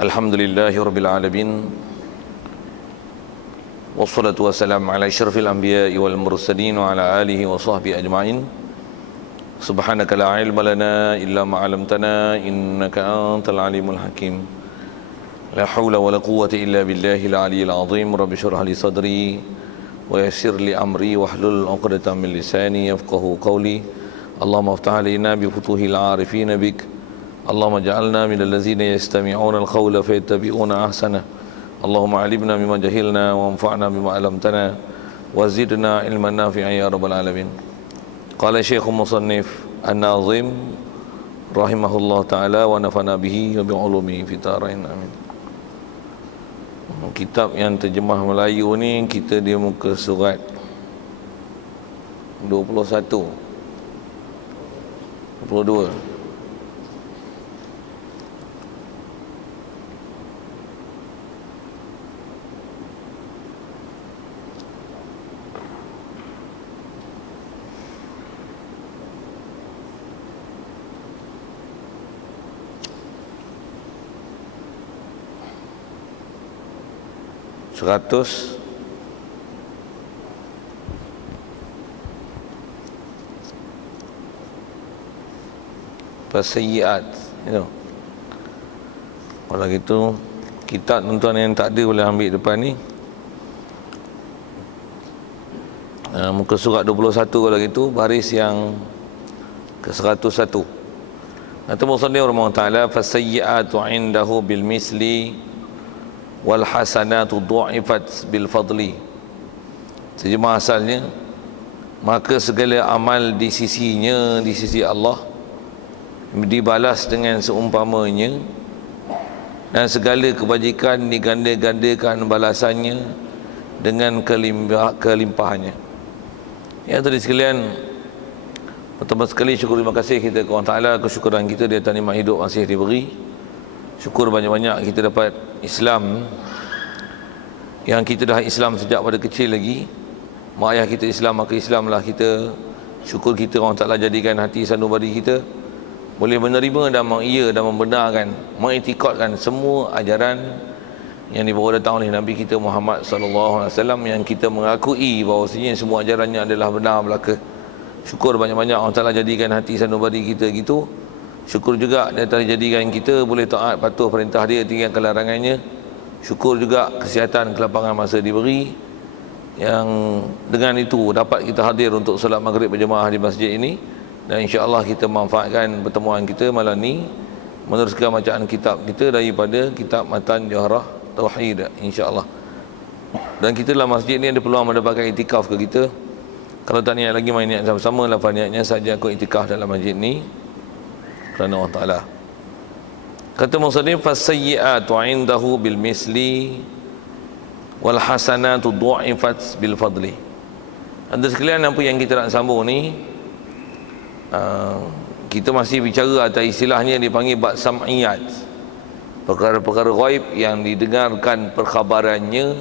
Alhamdulillahirabbil alamin. Wassalatu wassalamu ala asyrafil anbiya'i wal mursalin wa ala alihi wa sahbihi ajma'in. Subhanaka la ilma lana illa ma 'allamtana innaka antal alimul hakim. La haula wa la quwwata illa billahil aliyyil azim. Rabbi shrah li sadri wa yassir li amri wahlul 'uqdatam min lisani yafqahu qawli. Allahumma iftah 'alaina bi futuhil 'arifin bik. Allahumma ja'alna minal ladzina yastami'una al-qawla fayattabi'una ahsana. Allahumma 'allimna mimma jahilna wa anfa'na bima 'allamtana wa zidna ilman nafi'an ya rabbal alamin. Qala Syekhul Musannif An-Nazim rahimahullah ta'ala wa nafa'na bihi wa bi'ulumihi fid dharain amin. Kitab yang terjemah Melayu ni kita di muka surat 21 22. Seratus Pasyiat itu. Kalau gitu kitab tuan-tuan yang tak ada boleh ambil depan ni. Muka surat 21 kalau gitu, baris yang ke 101. Kata Musannif rahimahullah taala, fasyiatu indahu bil misli wal hasanatu du'ifat bil fadli. Terjemah asalnya, maka segala amal di sisinya, di sisi Allah, dibalas dengan seumpamanya, dan segala kebajikan diganda-gandakan balasannya dengan kelimpahannya. Ya tadi sekalian, pertama sekali syukur terima kasih kita kepada Allah Ta'ala, kesyukuran kita di atas nikmat hidup masih diberi. Syukur banyak-banyak kita dapat Islam, yang kita dah Islam sejak pada kecil lagi. Mak ayah kita Islam, maka Islamlah kita. Syukur kita Allah Ta'ala jadikan hati sanubari kita boleh menerima dan mengiya dan membenarkan, mengiktikadkan semua ajaran yang dibawa datang oleh Nabi kita Muhammad sallallahu alaihi wasallam, yang kita mengakui bahawasanya semua ajarannya adalah benar belaka. Syukur banyak-banyak Allah Ta'ala jadikan hati sanubari kita gitu. Syukur juga dia telah jadikan kita boleh taat patuh perintah dia, tinggalkan larangannya. Syukur juga kesihatan, kelapangan masa diberi, yang dengan itu dapat kita hadir untuk solat maghrib berjemaah di masjid ini. Dan insya-Allah kita manfaatkan pertemuan kita malam ni meneruskan bacaan kitab kita daripada kitab Matan Jawharah Tauhid, insya-Allah. Dan kita dalam masjid ni ada peluang mendapatkan iktikaf ke kita. Kalau tak niat lagi main niat sama-sama, lafaz niatnya saja aku iktikaf dalam masjid ni kerana Allah Ta'ala. Kata musannif, fasyiatu indahu bil misli wal hasanatu du'ifat bil fadli. Ada sekalian apa yang kita nak sambung ni, kita masih bicara atas istilahnya dipanggil bab sam'iyat, perkara-perkara ghaib yang didengarkan perkhabarannya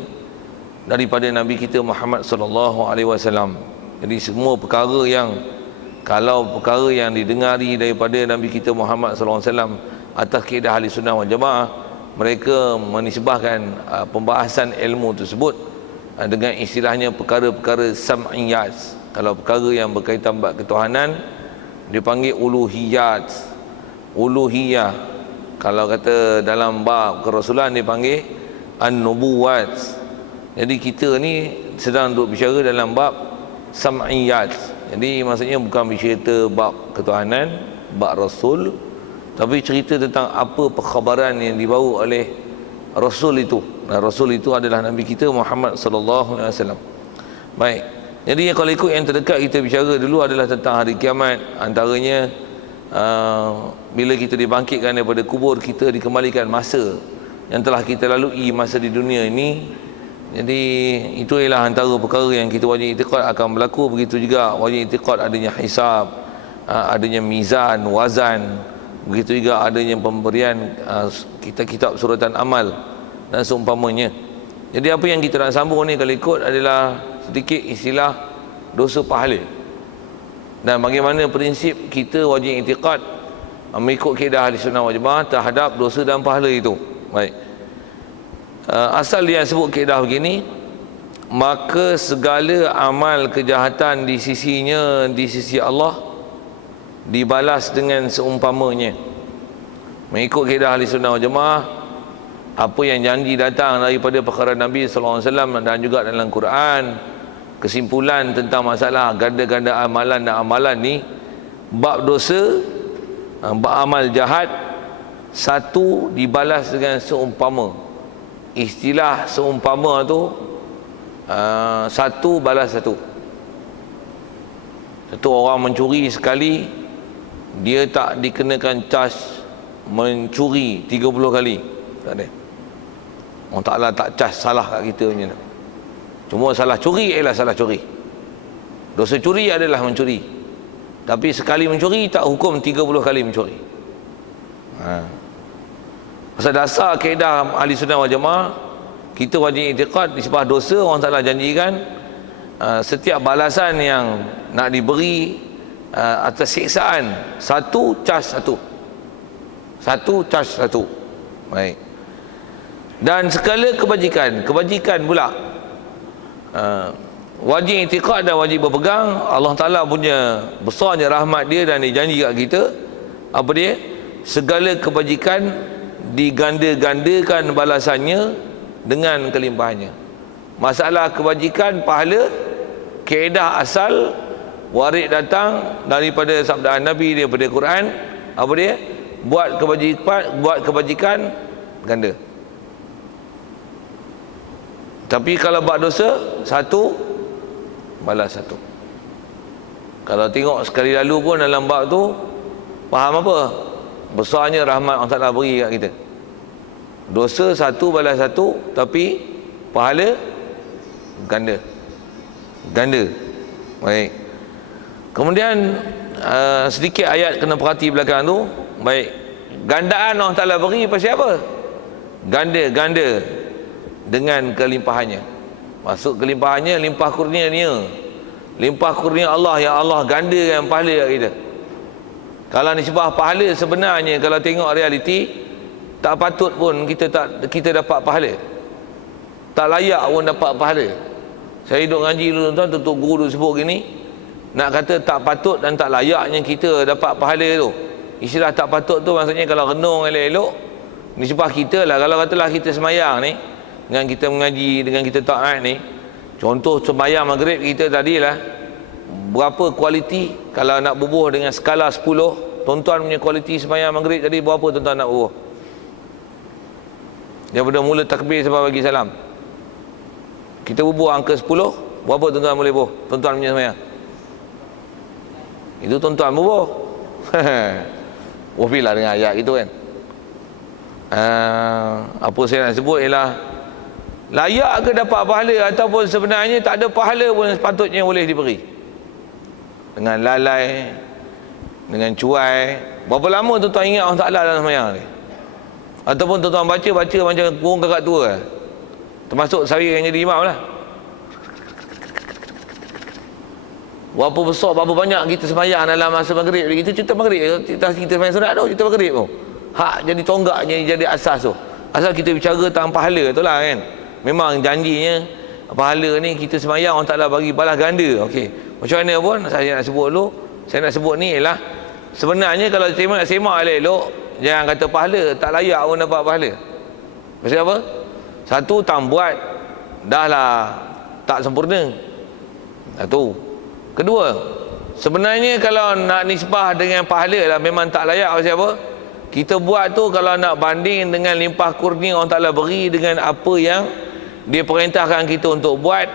daripada Nabi kita Muhammad sallallahu alaihi wasallam. Jadi semua perkara yang, kalau perkara yang didengari daripada Nabi kita Muhammad SAW atas kaedah ahli sunnah wal jamaah, mereka menisbahkan pembahasan ilmu tersebut dengan istilahnya perkara-perkara sam'iyat. Kalau perkara yang berkaitan bab ketuhanan dipanggil uluhiyat, uluhiyah. Kalau kata dalam bab kerasulan dipanggil an-nubuwat. Jadi kita ni sedang duduk bicara dalam bab sam'iyat. Jadi maksudnya bukan bercerita bab ketuhanan, bab rasul, tapi cerita tentang apa perkhabaran yang dibawa oleh rasul itu. Dan rasul itu adalah Nabi kita Muhammad sallallahu alaihi wasallam. Baik. Jadi kalau ikut yang terdekat kita bicara dulu adalah tentang hari kiamat. Antaranya bila kita dibangkitkan daripada kubur, kita dikembalikan masa yang telah kita lalui masa di dunia ini. Jadi itu ialah antara perkara yang kita wajib i'tiqad akan berlaku. Begitu juga wajib i'tiqad adanya hisab, adanya mizan, wazan. Begitu juga adanya pemberian kita kitab suratan amal dan seumpamanya. Jadi apa yang kita nak sambung ni kalau ikut adalah sedikit istilah dosa pahala, dan bagaimana prinsip kita wajib i'tiqad mengikut kaedah ahli sunnah wal jamaah terhadap dosa dan pahala itu. Baik. Asal dia sebut kaedah begini, maka segala amal kejahatan di sisinya, di sisi Allah, dibalas dengan seumpamanya. Mengikut kaedah ahli sunnah wal jamaah, apa yang janji datang daripada perkara Nabi SAW dan juga dalam Quran, kesimpulan tentang masalah ganda-ganda amalan dan amalan ni, bab dosa, bab amal jahat, satu dibalas dengan seumpama. Istilah seumpama tu, satu balas satu. Satu orang mencuri sekali, dia tak dikenakan cas mencuri 30 kali. Tak ada. Allah Ta'ala tak cas salah kat kita punya. Cuma salah curi ialah salah curi. Dosa curi adalah mencuri. Tapi sekali mencuri tak hukum 30 kali mencuri. Pasal dasar kaedah ahli sunnah wal jamaah, kita wajib i'tiqad disebabkan dosa orang Ta'ala janjikan setiap balasan yang nak diberi atas siksaan, satu cas satu. Satu cas satu. Baik. Dan segala kebajikan pula wajib i'tiqad dan wajib berpegang. Allah Ta'ala punya besarnya rahmat dia dan dia janji kat kita, apa dia? Segala kebajikan diganda-gandakan balasannya dengan kelimpahannya. Masalah kebajikan, pahala, kaedah asal warid datang daripada sabda Nabi, daripada Quran, apa dia? Buat kebajikan ganda. Tapi kalau buat dosa, satu balas satu. Kalau tengok sekali lalu pun dalam bab tu, faham apa? Besarnya rahmat Allah Ta'ala beri kat kita. Dosa satu balas satu, tapi pahala ganda. Baik. Kemudian sedikit ayat kena perhati belakang tu. Baik. Gandaan Allah Ta'ala beri pasal apa? Ganda dengan kelimpahannya. Maksud kelimpahannya, limpah kurnia-Nya. Limpah kurnia Allah, yang Allah gandakan pahala kat kita. Kalau nisbah pahala sebenarnya, kalau tengok realiti, tak patut pun kita dapat pahala. Tak layak pun dapat pahala. Saya duduk ngaji dulu tuan, tutup guru duduk sebut gini, nak kata tak patut dan tak layaknya kita dapat pahala tu. Istilah tak patut tu maksudnya kalau renung elok-elok, nisbah kita lah. Kalau katalah kita semayang ni, dengan kita mengaji, dengan kita taat ni, contoh semayang maghrib kita tadilah, berapa kualiti kalau nak bubuh dengan skala 10, tuan-tuan punya kualiti sembahyang maghrib tadi berapa tuan-tuan nak bubuh? Daripada mula takbir sampai bagi salam, kita bubuh angka 10, berapa tuan-tuan boleh bubuh? Tuan-tuan punya sembahyang itu tuan-tuan bubuh. Wafilah dengan ayat itu kan. Apa saya nak sebut ialah layak ke dapat pahala, ataupun sebenarnya tak ada pahala pun sepatutnya boleh diberi. Dengan lalai, dengan cuai. Berapa lama tuan-tuan ingat Allah Ta'ala dalam sembahyang ni? Ataupun tuan-tuan baca macam burung kakak tua, termasuk saya yang jadi imam lah. Berapa besar, berapa banyak kita sembahyang dalam masa maghrib. Kita cerita maghrib, kita sembahyang sunat tu, cerita maghrib tu. Hak jadi tonggaknya, jadi asas tu. Asal kita bicara tentang pahala tu lah kan. Memang janjinya pahala ni kita sembahyang Allah Ta'ala bagi balas ganda. Okey. Macam mana pun saya nak sebut dulu, saya nak sebut ni ialah sebenarnya kalau nak semak elok-elok, jangan kata pahala, tak layak pun dapat pahala. Pasal apa? Satu, tak buat, dah lah tak sempurna. Satu. Kedua, sebenarnya kalau nak nisbah dengan pahala lah, memang tak layak. Pasal apa? Kita buat tu kalau nak banding dengan limpah kurnia Allah Ta'ala beri dengan apa yang dia perintahkan kita untuk buat,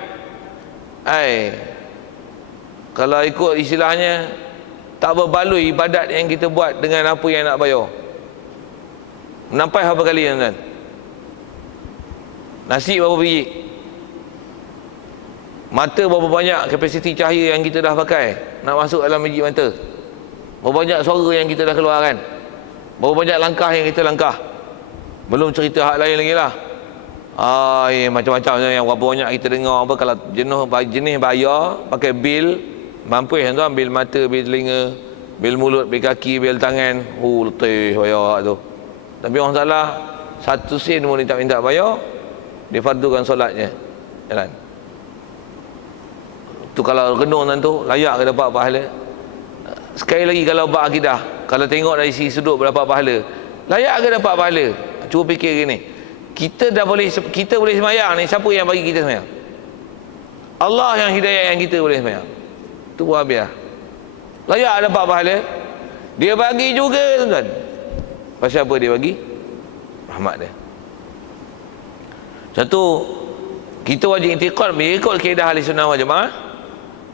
kalau ikut istilahnya, tak berbaloi ibadat yang kita buat dengan apa yang nak bayar. Nampak berapa kali tuan-tuan? Nasi berapa biji? Mata berapa banyak kapasiti cahaya yang kita dah pakai nak masuk dalam biji mata? Berapa banyak suara yang kita dah keluarkan? Berapa banyak langkah yang kita langkah? Belum cerita hak lain lagi lah. Macam-macam yang berapa banyak kita dengar apa. Kalau jenis bayar pakai bil, mampu tuan, bil mata, bil telinga, bil mulut, bil kaki, bil tangan, letih bayar tu. Tapi orang salah 1 sen pun dia tak minta bayar, dia fardukan solatnya jalan. Tu kalau renung tu layak ke dapat pahala. Sekali lagi kalau bab akidah, kalau tengok dari sisi sudut berapa pahala, layak ke dapat pahala? Cuba fikir gini, kita boleh sembahyang ni, siapa yang bagi kita sembahyang? Allah yang hidayah yang kita boleh sembahyang. Tu buah biar layak dapat pahala. Dia bagi juga tuan-tuan. Pasal apa dia bagi? Rahmat dia. Satu, kita wajib i'tiqad mengikut kaedah ahli sunnah wal jamaah.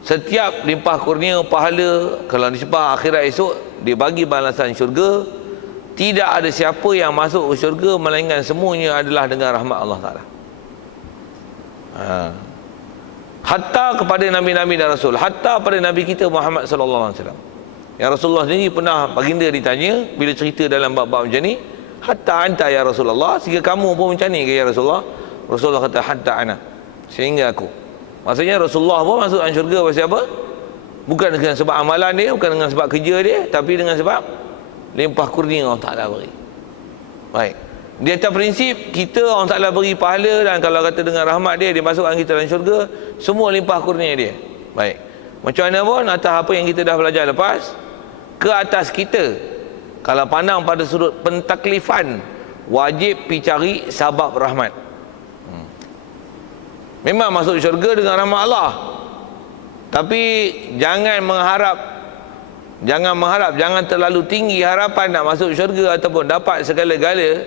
Setiap limpah kurnia pahala kalau disebah akhirat esok, dia bagi balasan syurga. Tidak ada siapa yang masuk ke syurga melainkan semuanya adalah dengan rahmat Allah Ta'ala. Hatta kepada Nabi-Nabi dan Rasul, hatta pada Nabi kita Muhammad sallallahu alaihi wasallam. Ya Rasulullah sendiri pernah baginda ditanya bila cerita dalam bab-bab macam ni, hatta anta ya Rasulullah, sehingga kamu pun macam ni ke ya Rasulullah? Rasulullah kata hatta ana, sehingga aku. Maksudnya Rasulullah pun masuk dalam syurga pasal apa? Bukan dengan sebab amalan dia, bukan dengan sebab kerja dia, tapi dengan sebab limpah kurnia Allah Ta'ala beri. Baik, di atas prinsip kita Allah Ta'ala beri pahala, dan kalau kata dengan rahmat dia, dia masukkan kita dalam syurga, semua limpah kurnia dia. Baik, macam mana pun atas apa yang kita dah belajar lepas, ke atas kita, kalau pandang pada sudut pentaklifan, wajib pergi cari sabab rahmat. Memang masuk syurga dengan rahmat Allah, tapi jangan terlalu tinggi harapan nak masuk syurga ataupun dapat segala-gala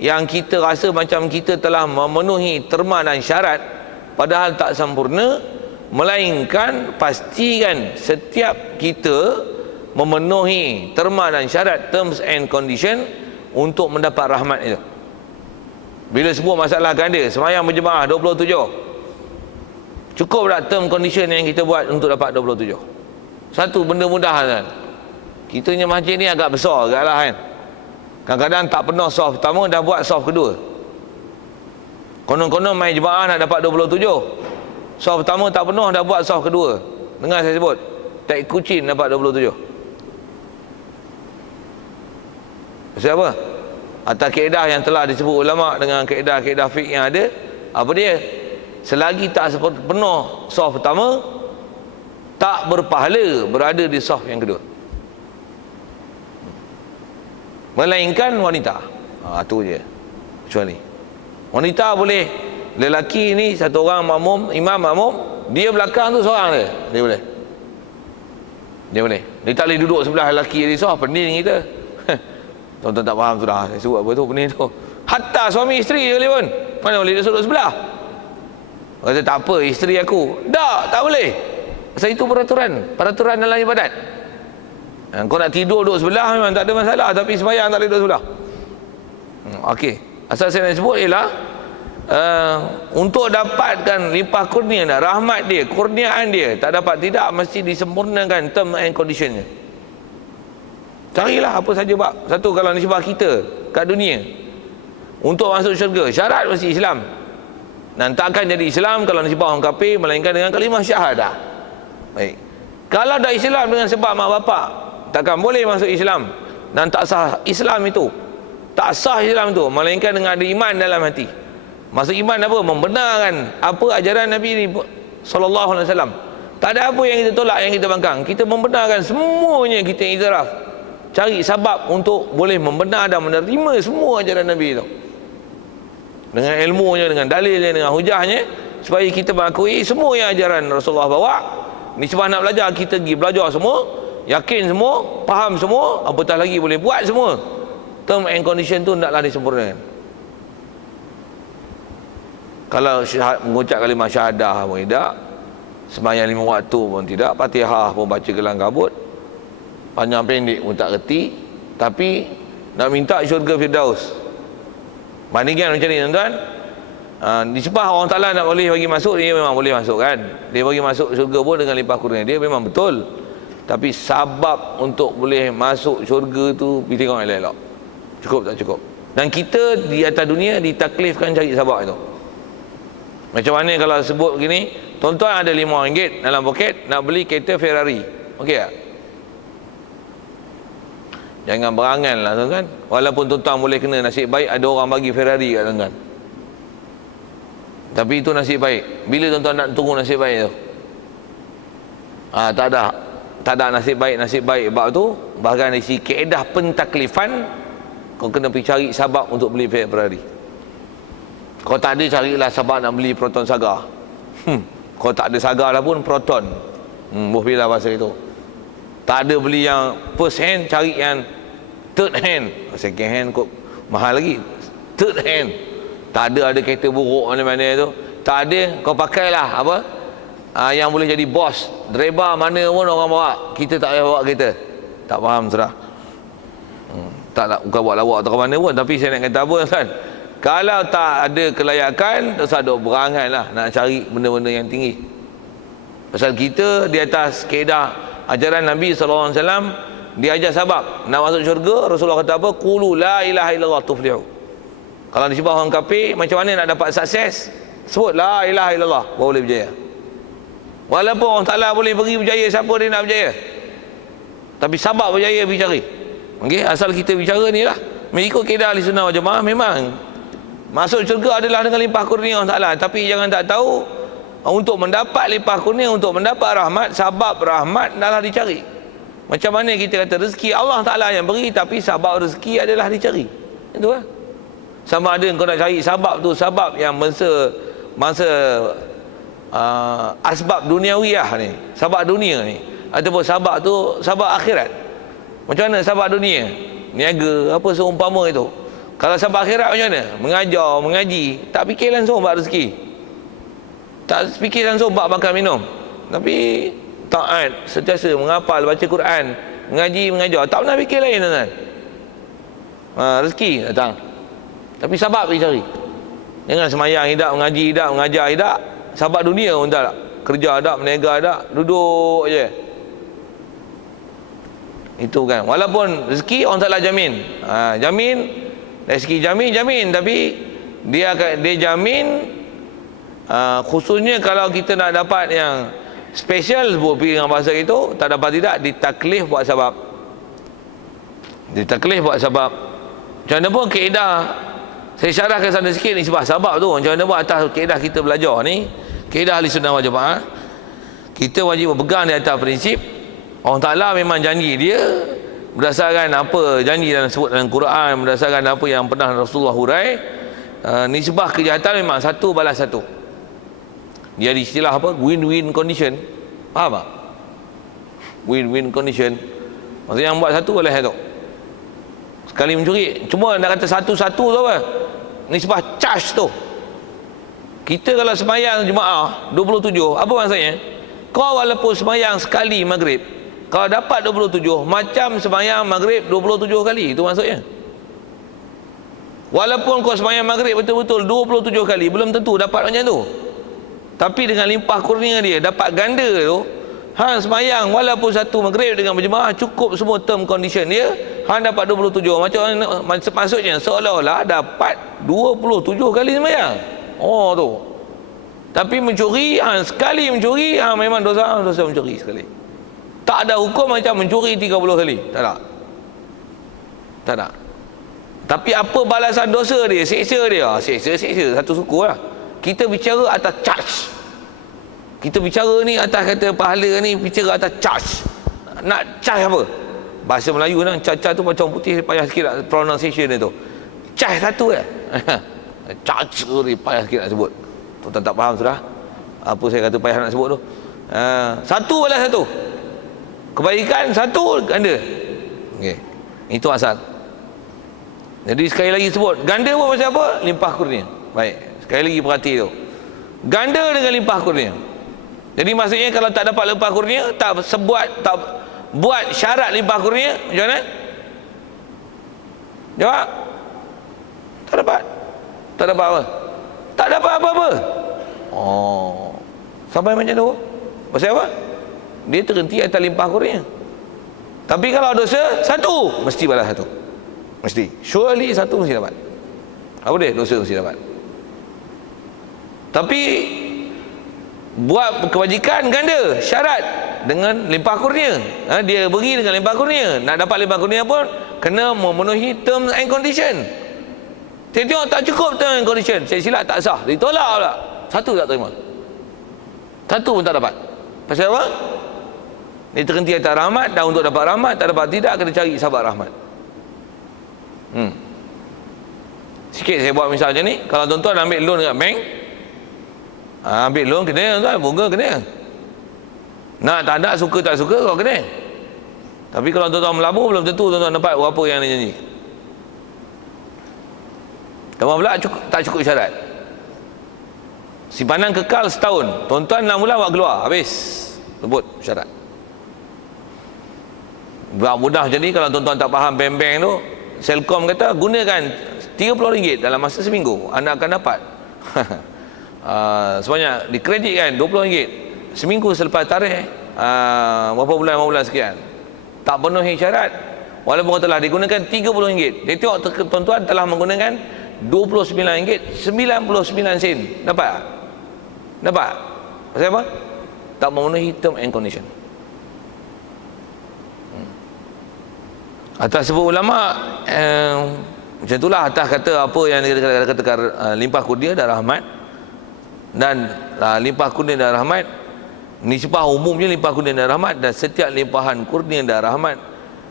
yang kita rasa macam kita telah memenuhi terma dan syarat, padahal tak sempurna. Melainkan pastikan setiap kita memenuhi terma dan syarat, terms and condition, untuk mendapat rahmat itu. Bila sebut masalah ganda, sembahyang berjemaah 27, cukup tak term condition yang kita buat untuk dapat 27? Satu benda mudah kan. Kita punya masjid ni agak besar agak lah kan. Kadang-kadang tak penuh soft pertama, dah buat soft kedua. Konon-konon main jemaah nak dapat 27. Soft pertama tak penuh, dah buat soft kedua. Dengar saya sebut, tak kucing dapat 27. Pasal apa? Atas kaedah yang telah disebut ulama' dengan kaedah-kaedah fiqh yang ada. Apa dia? Selagi tak penuh soft pertama, tak berpahala berada di soft yang kedua, melainkan wanita. Tu je. Kecuali wanita boleh. Lelaki ni satu orang makmum, imam makmum, dia belakang tu seorang dia boleh. Dia tak boleh duduk sebelah lelaki dia, so pening kita. Tuan-tuan tak faham sudah saya sebut apa tu, pening tu. Hatta suami isteri je boleh pun, mana boleh dia duduk sebelah. Kata tak apa, isteri aku. Tak boleh. Pasal itu peraturan dalam ibadat. Kau nak tidur duduk sebelah memang tak ada masalah, tapi sembahyang tak boleh duduk sebelah. Okey, asal saya nak sebut ialah untuk dapatkan limpah kurnia dan rahmat dia, kurniaan dia, tidak mesti disempurnakan term and conditionnya. Carilah apa saja bab. Satu, kalau nisbah kita kat dunia, untuk masuk syurga syarat mesti Islam, dan takkan jadi Islam kalau nisbah orang kafir melainkan dengan kalimah syahadah. Baik, kalau dah Islam dengan sebab mak bapak, takkan boleh masuk Islam, dan tak sah Islam itu, tak sah Islam itu melainkan dengan ada iman dalam hati. Maksud iman apa? Membenarkan apa ajaran Nabi ni sallallahu alaihi wasallam. Tak ada apa yang kita tolak, yang kita bangkang. Kita membenarkan semuanya, kita iktiraf. Cari sebab untuk boleh membenar dan menerima semua ajaran Nabi itu, dengan ilmunya, dengan dalilnya, dengan hujahnya, supaya kita mengakui semua yang ajaran Rasulullah bawa. Ni sebab nak belajar, kita pergi belajar semua, yakin semua, faham semua, apatah lagi boleh buat semua. Term and condition tu taklah disempurnakan. Kalau mengucap kalimah syahadah pun tidak, sembahyang 5 waktu pun tidak, Fatihah pun baca gelang kabut, panjang pendek pun tak reti, tapi nak minta syurga Firdaus. Bandingkan macam ni tuan-tuan. Nisbah orang Ta'ala nak boleh bagi masuk, dia memang boleh masuk kan. Dia bagi masuk syurga pun dengan limpah kurnia dia, memang betul. Tapi sabab untuk boleh masuk syurga tu, pergi tengok elok-elok, cukup tak cukup. Dan kita di atas dunia ditaklifkan cari sabab itu. Macam mana kalau sebut begini, tuan-tuan ada RM5 dalam poket, nak beli kereta Ferrari, okey tak? Jangan berangan lah tuan kan. Walaupun tuan-tuan boleh kena nasib baik ada orang bagi Ferrari kat tuan kan. Tapi itu nasib baik. Bila tuan-tuan nak tunggu nasib baik tu? Tak ada nasib baik bab tu. Bahkan dari sisi kaedah pentaklifan, kau kena pergi cari sabab untuk beli Ferrari. Kau tak ada, carilah sabab nak beli Proton Saga. Kau tak ada Saga lah pun Proton. Boleh bila bahasa itu. Tak ada beli yang first hand, cari yang third hand. Second hand kok mahal lagi. Third hand. Tak ada kereta buruk mana-mana tu. Tak ada, kau pakailah apa? Yang boleh jadi bos. Driver mana pun orang bawa. Kita tak payah bawa kereta. Tak faham sudah. Tak nak bukan buat lawak atau ke mana pun. Tapi saya nak kata apa kan? Kalau tak ada kelayakan, terus ada berangan lah nak cari benda-benda yang tinggi. Pasal kita di atas kaedah ajaran Nabi SAW, dia ajar sabab. Nak masuk syurga, Rasulullah kata apa? Qulu la ilaha illallah tuflihu. Kalau disebut orang kafir, macam mana nak dapat sukses? Sebut la ilaha illallah, baru boleh berjaya. Walaupun orang Ta'ala boleh beri berjaya, siapa dia nak berjaya? Tapi sabab berjaya pergi cari. Okay? Asal kita bicara ni lah, mengikut kaedah ahli sunnah wal jamaah, memang masuk syurga adalah dengan limpah kurnia Allah Ta'ala. Tapi jangan tak tahu, untuk mendapat limpah kurnia, untuk mendapat rahmat, sabab rahmat adalah dicari. Macam mana kita kata rezeki Allah Ta'ala yang beri, tapi sabab rezeki adalah dicari. Itu lah. Sama ada kau nak cari sabab tu, sabab yang masa asbab duniawiyah ni, sabab dunia ni, ataupun sabab tu sabab akhirat. Macam mana sabab dunia? Niaga, apa seumpama itu. Kalau sabab akhirat macam mana? Mengajar, mengaji, tak fikir langsung bab rezeki. Tak fikir langsung bab makan minum. Tapi taat, sentiasa menghafal, baca Quran, mengaji, mengajar, tak pernah fikir lain tuan-tuan. Rezeki datang. Tapi sabab pergi cari. Jangan semayang tidak, mengaji tidak, mengajar tidak. Sabab dunia pun tak. Kerja tak, berniaga tak, duduk je. Itu kan. Walaupun rezeki orang taklah jamin. Jamin, dari segi jamin, tapi dia jamin khususnya kalau kita nak dapat yang special, sebut pergi dengan bahasa itu, tak dapat tidak, ditaklif buat sebab. Ditaklif buat sebab. Macam mana pun kaedah, saya syarahkan sana sikit ni sebab sabab tu. Macam mana pun atas kaedah kita belajar ni, kaedah ahli sunnah wal jamaah, kita wajib berpegang di atas prinsip Allah Ta'ala memang janji dia berdasarkan apa janji dalam sebut dalam Quran, berdasarkan apa yang pernah Rasulullah hurai. Nisbah kejahatan memang satu balas satu. Dia ada istilah apa? Win-win condition. Faham tak? Win-win condition. Maksudnya yang buat satu balas satu. Sekali mencuri, cuma nak kata satu-satu tu apa? Nisbah charge tu. Kita kalau semayang jemaah 27, apa maksudnya? Kau walaupun semayang sekali maghrib, kalau dapat 27, macam semayang maghrib 27 kali. Itu maksudnya. Walaupun kau semayang maghrib betul-betul 27 kali, belum tentu dapat macam tu. Tapi dengan limpah kurnia dia, dapat ganda tu. Hang semayang walaupun satu maghrib dengan berjemaah, cukup semua term condition dia, hang dapat 27. Macam maksudnya seolah-olah dapat 27 kali semayang. Oh tu. Tapi mencuri, sekali mencuri, memang dosa mencuri sekali. Tak ada hukum macam mencuri 30 kali. Tak ada. Tak ada. Tapi apa balasan dosa dia? Seksa dia. Seksa satu suku lah. Kita bicara atas charge. Kita bicara ni atas kata pahala ni, bicara atas charge. Nak charge apa? Bahasa Melayu ni charge tu macam putih, payah sikit lah pronunciation dia tu. Charge satu charge ni payah sikit nak sebut. Tuan tak faham sudah apa saya kata payah nak sebut tu. Satu balas satu. Kebaikan satu ganda. Okey. Itu asal. Jadi sekali lagi sebut, ganda pun macam apa? Limpah kurnia. Baik. Sekali lagi perhati tu. Ganda dengan limpah kurnia. Jadi maksudnya kalau tak dapat limpah kurnia, tak buat syarat limpah kurnia, macam mana? Jawab. Tak dapat. Tak dapat apa? Tak dapat apa-apa. Oh. Sampai macam tu. Pasal apa? Dia terhenti atas limpah kurnia. Tapi kalau dosa, satu mesti balas satu. Mesti. Surely satu mesti dapat. Apa dia? Dosa mesti dapat. Tapi buat kebajikan ganda, syarat dengan limpah kurnia. Dia beri dengan limpah kurnia. Nak dapat limpah kurnia pun kena memenuhi terms and condition. Tengok tak cukup terms and condition, saya silap tak sah, ditolak pula. Satu tak terima, satu pun tak dapat. Pasal apa? Dia terhenti atas rahmat, dan untuk dapat rahmat, tak dapat tidak, kena cari sahabat rahmat. Sikit saya buat misal macam ni. Kalau tuan-tuan ambil loan dekat bank, ambil loan kena tuan, bunga kena. Nak tak nak, suka tak suka, kau kena. Tapi kalau tuan-tuan melabur, belum tentu tuan-tuan dapat berapa yang dia janji. Tuan pula tak cukup syarat. Simpanan kekal setahun, tuan-tuan 6 bulan buat keluar, habis sebut syarat. Buat mudah macam ni. Kalau tuan-tuan tak faham bank-bank tu, Selcom kata gunakan RM30 dalam masa seminggu, anda akan dapat sebanyak dikreditkan RM20 seminggu selepas tarikh berapa bulan sekian. Tak penuhi syarat, walaupun telah digunakan RM30, dia tengok tuan-tuan telah menggunakan RM29.99. Dapat? Dapat. Pasal apa? Tak memenuhi term and condition. Atas sebut ulama macam itulah, atas kata apa yang dia katakan limpah kurnia dan rahmat. Dan limpah kurnia dan rahmat, nisbah umumnya limpah kurnia dan rahmat, dan setiap limpahan kurnia dan rahmat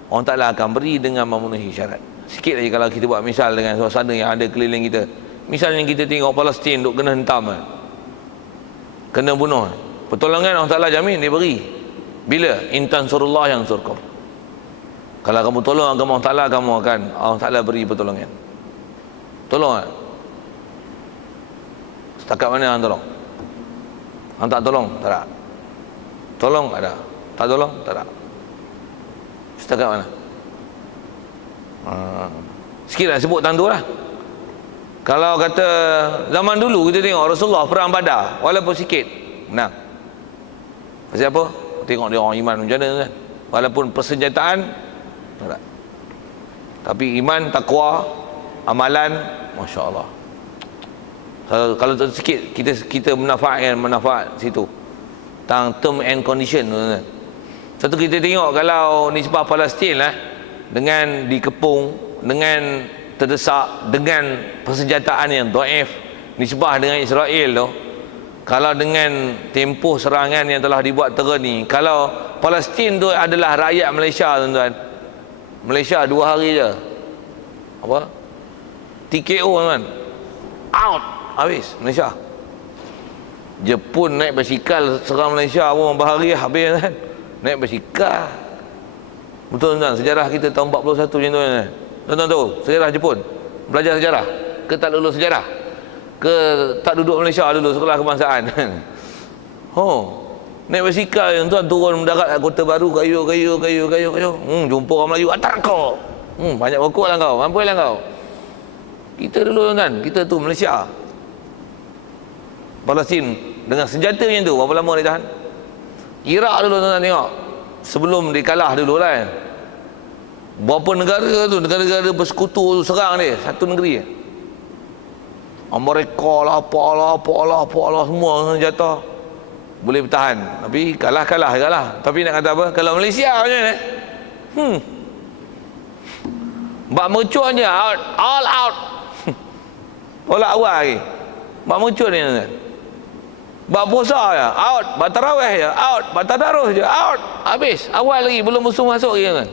Allah Ta'ala akan beri dengan memenuhi syarat. Sikit lagi kalau kita buat misal dengan suasana yang ada keliling kita. Misalnya kita tengok Palestin duk kena hentam, kena bunuh, pertolongan Allah Ta'ala jamin dia beri. Bila? In tansurullah yansurkum. Kalau kamu tolong agama Allah Ta'ala, kamu akan Allah Ta'ala beri pertolongan. Tolong tak? Setakat mana orang tolong? Orang tak tolong? Tak ada. Tolong ada. Tak tolong? Tak ada. Setakat mana? Sikit lah sebut tanda lah. Kalau kata zaman dulu kita tengok Rasulullah perang Badar, walaupun sikit menang. Pasal apa? Tengok dia orang iman macam mana kan. Walaupun persenjataan tak ada, tapi iman, takwa, amalan, Masya Allah. Kalau sikit kita manfaat situ tentang term and condition tu. Satu kita tengok kalau nisbah Palestin lah, dengan dikepung, dengan terdesak, dengan persenjataan yang dhaif, nisbah dengan Israel tu, kalau dengan tempoh serangan yang telah dibuat terani, kalau Palestin tu adalah rakyat Malaysia tuan-tuan, Malaysia 2 hari je apa? TKO tuan-tuan, out, habis Malaysia. Jepun naik basikal serang Malaysia pun bahari habis kan, naik basikal. Betul tuan-tuan, sejarah kita tahun 41 macam tu kan. Tuan-tuan tahu sejarah Jepun? Belajar sejarah ke tak lulus sejarah? Ke tak duduk Malaysia dulu sekolah kebangsaan? Naik basikal yang tuan turun mendarat kat Kota Baru, kayu. Jumpa orang Melayu, atak kau. Banyak pokok lah kau, mampu lah kau. Kita dulu tuan, kita tu Malaysia. Palestin dengan senjata macam tu, berapa lama dia tahan? Iraq dulu tuan tengok, sebelum dikalah dulu lah kan. Berapa negara tu, negara-negara bersekutu tu serang dia, satu negeri. Amerika lah, apalah, semua jatuh. Boleh bertahan, tapi kalah. Tapi nak kata apa? Kalau Malaysia macam mana? Bak mercun je, out, all out. Tolak awal lagi. Bak mercun ni tuan. Bak puasa je, out. Bak tarawih je, out. Bak tadarus je, out. Habis, awal lagi, belum musuh masuk lagi tuan.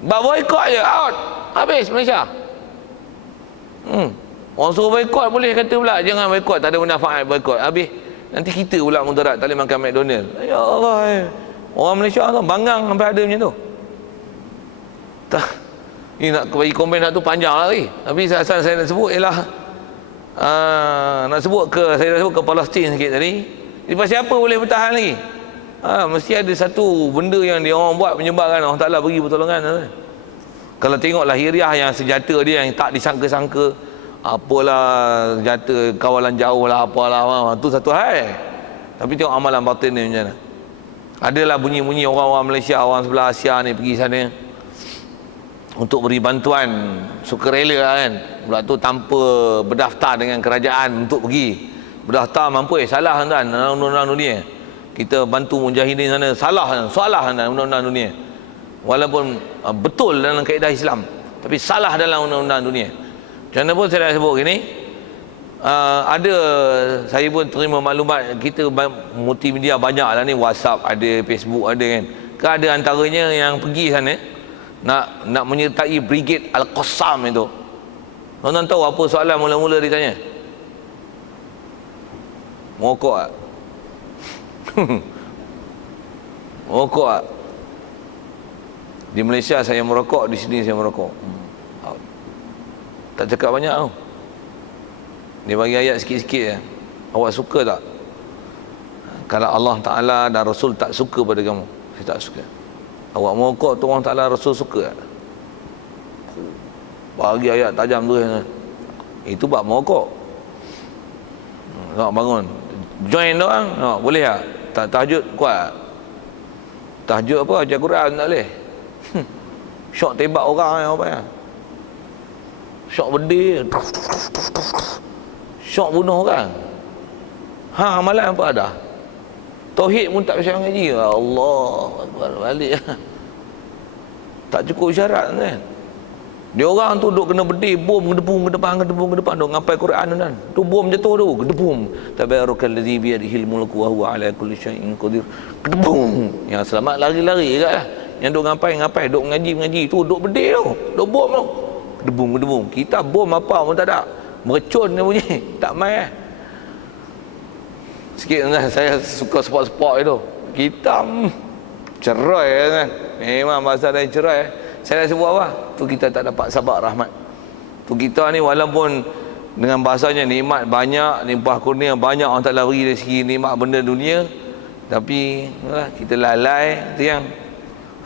Bak boykot je, out. Habis Malaysia. Orang suruh boykot boleh kata pula, jangan boykot, tak ada manfaat boykot. Habis nanti kita pula mudarat, tak boleh makan McDonald. Ya Allah, orang Malaysia tu bangang sampai ada macam tu. Tak, ni nak bagi komen nak tu panjang lagi. Tapi asal saya nak sebut ialah saya nak sebut ke Palestin sikit tadi. Di pasal apa boleh bertahan lagi? Mesti ada satu benda yang dia orang buat menyebabkan Allah Ta'ala bagi pertolongan. Kalau tengok lahiriah yang senjata dia yang tak disangka-sangka, apalah senjata kawalan jauh lah, apalah, tu satu hal. Tapi tengok amalan batin ni macam mana. Adalah bunyi-bunyi orang-orang Malaysia, orang sebelah Asia ni pergi sana untuk beri bantuan sukarela kan. Pula tu tanpa berdaftar dengan kerajaan untuk pergi. Berdaftar mampu salah tuan-tuan, undang-undang dunia. kita bantu mujahidin sana, salah undang-undang dunia. Walaupun betul dalam kaedah Islam, tapi salah dalam undang-undang dunia. Macam mana pun saya dah sebut gini, ada, saya pun terima maklumat, kita multimedia banyak lah ni, WhatsApp ada, Facebook ada kan. Ada antaranya yang pergi sana nak menyertai Brigade Al-Qassam itu. Tuan-tuan tahu apa soalan mula-mula ditanya? Merokok tak? Merokok tak? Di Malaysia saya merokok, di sini saya merokok. Tak cakap banyak tau. Dia bagi ayat sikit-sikit je. Awak suka tak? Kalau Allah Ta'ala dan Rasul tak suka pada kamu, saya tak suka. Awak merokok tu Allah Ta'ala Rasul suka tak? Bagi ayat tajam tu. Itu bab merokok. Nak bangun join doang, boleh tak? Tahajud kuat. Tahajud apa? Baca Quran tak boleh. Syok tembak orang apa ya? Syok berdiri. Syok bunuh orang. Amalan apa ada? Tauhid pun tak bisa mengaji. Allah Akbar, balik. Tak cukup syarat kan? Dia orang tu duk kena berdiri, bom gedebung ke depan, duk ngapai Quran tu kan. Tu bom jatuh tu, gedebung. Tabarakalladzi bi yadihil mulku wa huwa ala kulli syai'in qadir. Gedebung. Yang selamat lari-lari degatlah. Yang duk ngapai, duk mengaji tu, duk berdiri tu, duk bom tu. Gedebung. Kita bom apa pun tak ada. Merecun dia bunyi, tak main. Sikit kan, saya suka sport itu. Kita cerai kan. Memang bahasa dia cerai. Saya dah sebut apa? Tu kita tak dapat sabak rahmat. Tu kita ni walaupun dengan bahasanya nikmat banyak, limpah kurnia banyak, orang Taala beri dari segi nikmat benda dunia, tapi kita lalai tu yang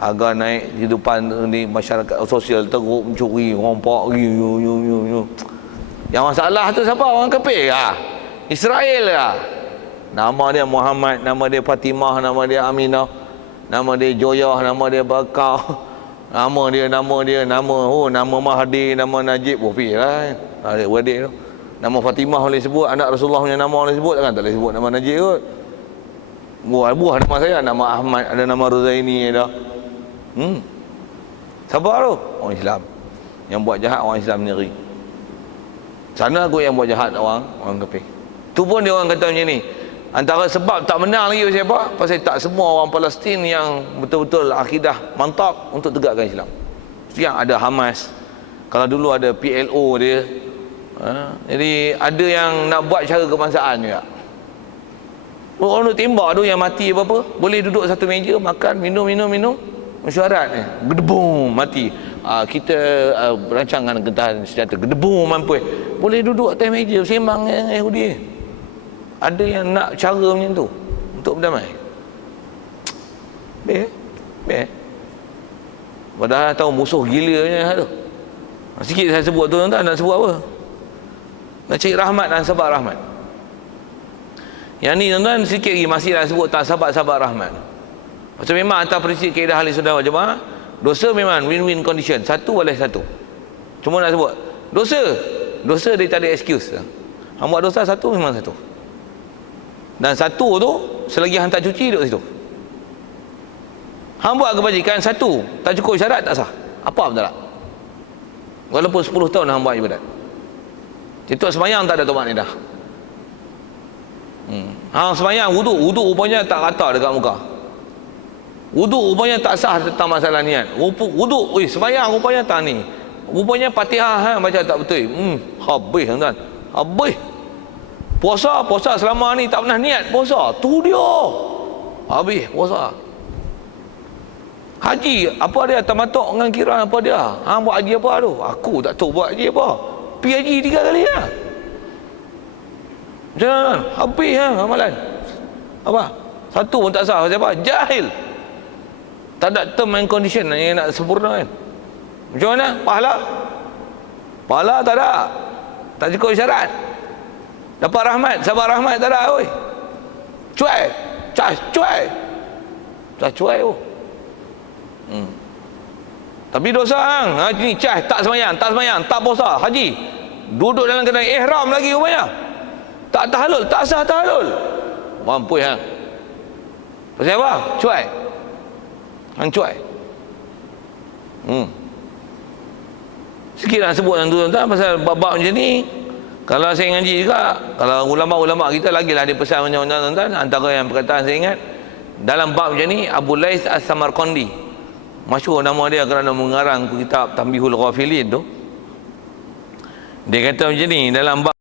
agar naik kehidupan di masyarakat sosial, teruk, mencuri, rompak, Yang masalah tu siapa? Orang kafir lah. Israel lah. Nama dia Muhammad, nama dia Fatimah, nama dia Aminah, nama dia Joyah, nama dia Bakar. Nama Mahdi, nama Najib, bofi lah. Adik-beradik tu. Nama Fatimah boleh sebut, anak Rasulullah punya nama boleh sebut, tak boleh sebut nama Najib kot. Buah nama saya, nama Ahmad, ada nama Rozaini ada. Sabar tu, orang Islam. Yang buat jahat orang Islam sendiri. Sana aku yang buat jahat orang kafir. Tu pun dia orang kata macam ni. Antara sebab tak menang lagi siapa? Pasal tak semua orang Palestin yang betul-betul akidah mantap untuk tegakkan Islam. Yang ada Hamas, kalau dulu ada PLO dia. Jadi ada yang nak buat cara kebangsaan juga. Orang duk tembak tu yang mati apa-apa, boleh duduk satu meja makan, minum, mesyuarat ni, gedebung mati. Kita rancangan gentahan senjata, gedebung mampu. Boleh duduk atas meja sembang dengan Yahudi. Ada yang nak cara macam tu untuk berdamai. Best. Padahal tahu musuh gilanya tu. Sikit saya sebut tu, tuan-tuan nak sebut apa? Nak cari rahmat dan sabar rahmat. Yang ni tuan-tuan sikit lagi masih nak sebut tak sabar rahmat. Macam memang atas prinsip kaedah ahli sunnah wal jamaah, dosa memang win-win condition. Satu boleh satu. Cuma nak sebut dosa dia tak ada excuse. Hang buat dosa satu memang satu. Dan satu tu selagi hang tak cuci duduk situ. Hang buat kebajikan satu tak cukup syarat tak sah. Apa betul tak? Walaupun 10 tahun hang buat ibadat. Itu sembahyang tak ada tobat ni dah. Hang sembahyang wudu rupanya tak rata dekat muka. Wudu rupanya tak sah tentang masalah niat. Wudu, sembahyang rupanya tak ni. Rupanya Fatihah hang baca tak betul. Habis tuan-tuan. Habis. Puasa selama ni tak pernah niat puasa. Tu dia. Habis puasa. Haji, apa dia tamatuk dengan kira apa dia? Hang buat haji apa tu? Aku tak tahu buat haji apa. Pergi haji 3 kali lah. Macam mana? Habis amalan. Apa? Satu pun tak sah. Siapa? Jahil. Tak ada term and condition yang nak sempurna kan. Macam mana? Pahala tak ada. Tak cukup syarat. Dapat rahmat, sabar rahmat tak ada oi. Cuai. Tapi dosa hang, ni tak sembahyang, tak puasa, haji. Duduk dalam keadaan ihram lagi rupanya. Tak tahalul, tak sah tahalul. Mampu hang. Pasal apa? Cuai. Hang cuai. Sikit nak sebut tuan-tuan pasal bab-bab macam ni. Kalau saya ngaji juga, kalau ulama-ulama kita lagilah dia pesan macam tuan-tuan, antara yang perkataan saya ingat dalam bab macam ni, Abu Lais As-Samarqandi, masyhur nama dia kerana mengarang kitab Tanbihul Ghafilin tu. Dia kata macam ni dalam bab